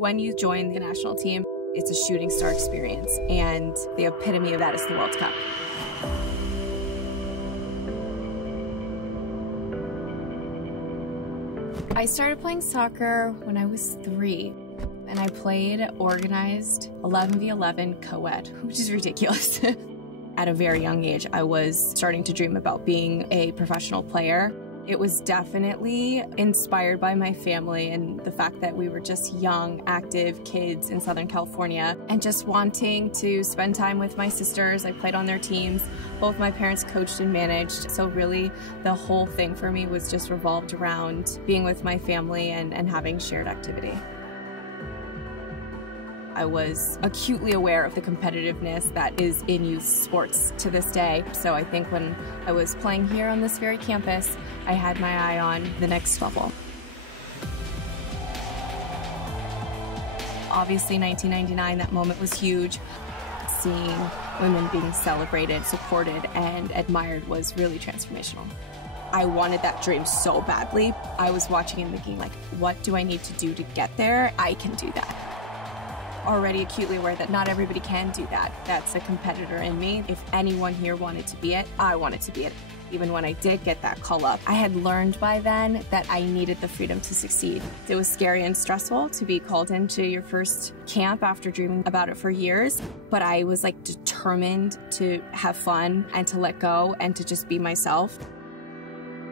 When you join the national team, it's a shooting star experience, and the epitome of that is the World Cup. I started playing soccer when I was 3, and I played organized 11v11 co-ed, which is ridiculous. At a very young age, I was starting to dream about being a professional player. It was definitely inspired by my family and the fact that we were just young, active kids in Southern California and just wanting to spend time with my sisters. I played on their teams. Both my parents coached and managed. So really the whole thing for me was just revolved around being with my family and having shared activity. I was acutely aware of the competitiveness that is in youth sports to this day. So I think when I was playing here on this very campus, I had my eye on the next level. Obviously, 1999, that moment was huge. Seeing women being celebrated, supported, and admired was really transformational. I wanted that dream so badly. I was watching and thinking, like, what do I need to do to get there? I can do that. Already acutely aware that not everybody can do that. That's a competitor in me. If anyone here wanted to be it, I wanted to be it. Even when I did get that call up, I had learned by then that I needed the freedom to succeed. It was scary and stressful to be called into your first camp after dreaming about it for years, but I was like determined to have fun and to let go and to just be myself.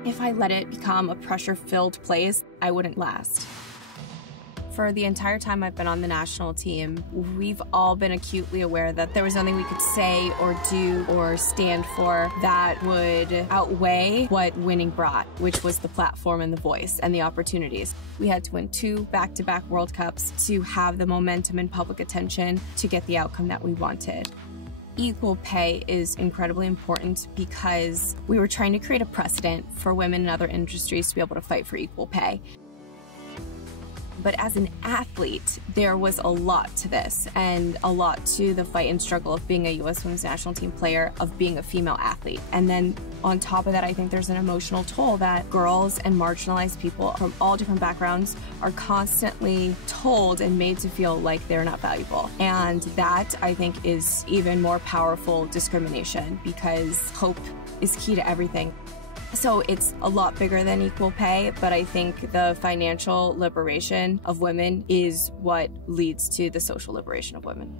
If I let it become a pressure-filled place, I wouldn't last. For the entire time I've been on the national team, we've all been acutely aware that there was nothing we could say or do or stand for that would outweigh what winning brought, which was the platform and the voice and the opportunities. We had to win 2 back-to-back World Cups to have the momentum and public attention to get the outcome that we wanted. Equal pay is incredibly important because we were trying to create a precedent for women in other industries to be able to fight for equal pay. But as an athlete, there was a lot to this and a lot to the fight and struggle of being a U.S. Women's National Team player, of being a female athlete. And then on top of that, I think there's an emotional toll that girls and marginalized people from all different backgrounds are constantly told and made to feel like they're not valuable. And that, I think, is even more powerful discrimination because hope is key to everything. So it's a lot bigger than equal pay, but I think the financial liberation of women is what leads to the social liberation of women.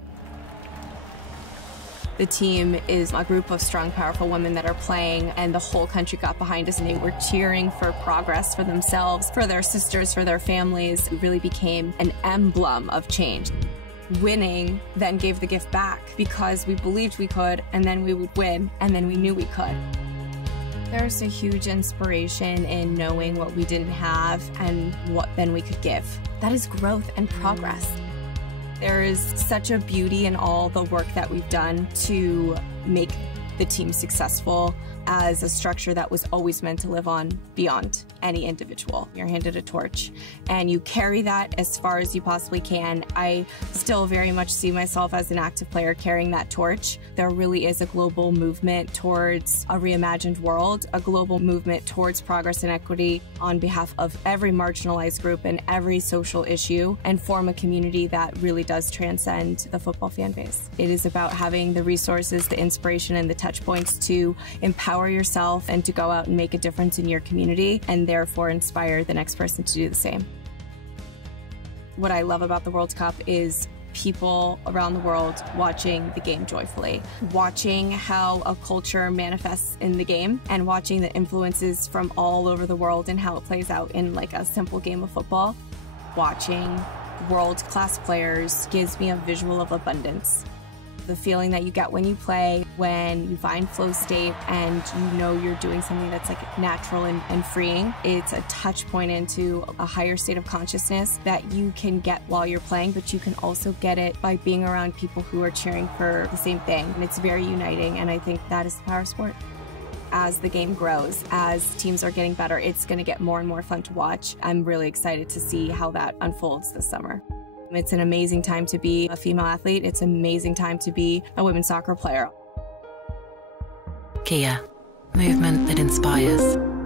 The team is a group of strong, powerful women that are playing, and the whole country got behind us and they were cheering for progress for themselves, for their sisters, for their families. It really became an emblem of change. Winning then gave the gift back because we believed we could, and then we would win, and then we knew we could. There's a huge inspiration in knowing what we didn't have and what then we could give. That is growth and progress. There is such a beauty in all the work that we've done to make the team successful as a structure that was always meant to live on beyond any individual. You're handed a torch and you carry that as far as you possibly can. I still very much see myself as an active player carrying that torch. There really is a global movement towards a reimagined world, a global movement towards progress and equity on behalf of every marginalized group and every social issue, and form a community that really does transcend the football fan base. It is about having the resources, the inspiration, and the touch points to empower yourself and to go out and make a difference in your community and therefore inspire the next person to do the same. What I love about the World Cup is people around the world watching the game joyfully, watching how a culture manifests in the game, and watching the influences from all over the world and how it plays out in like a simple game of football. Watching world-class players gives me a visual of abundance. The feeling that you get when you play, when you find flow state and you know you're doing something that's like natural and freeing. It's a touch point into a higher state of consciousness that you can get while you're playing, but you can also get it by being around people who are cheering for the same thing. And it's very uniting, and I think that is the power of sport. As the game grows, as teams are getting better, it's going to get more and more fun to watch. I'm really excited to see how that unfolds this summer. It's an amazing time to be a female athlete. It's an amazing time to be a women's soccer player. Kia, movement that inspires.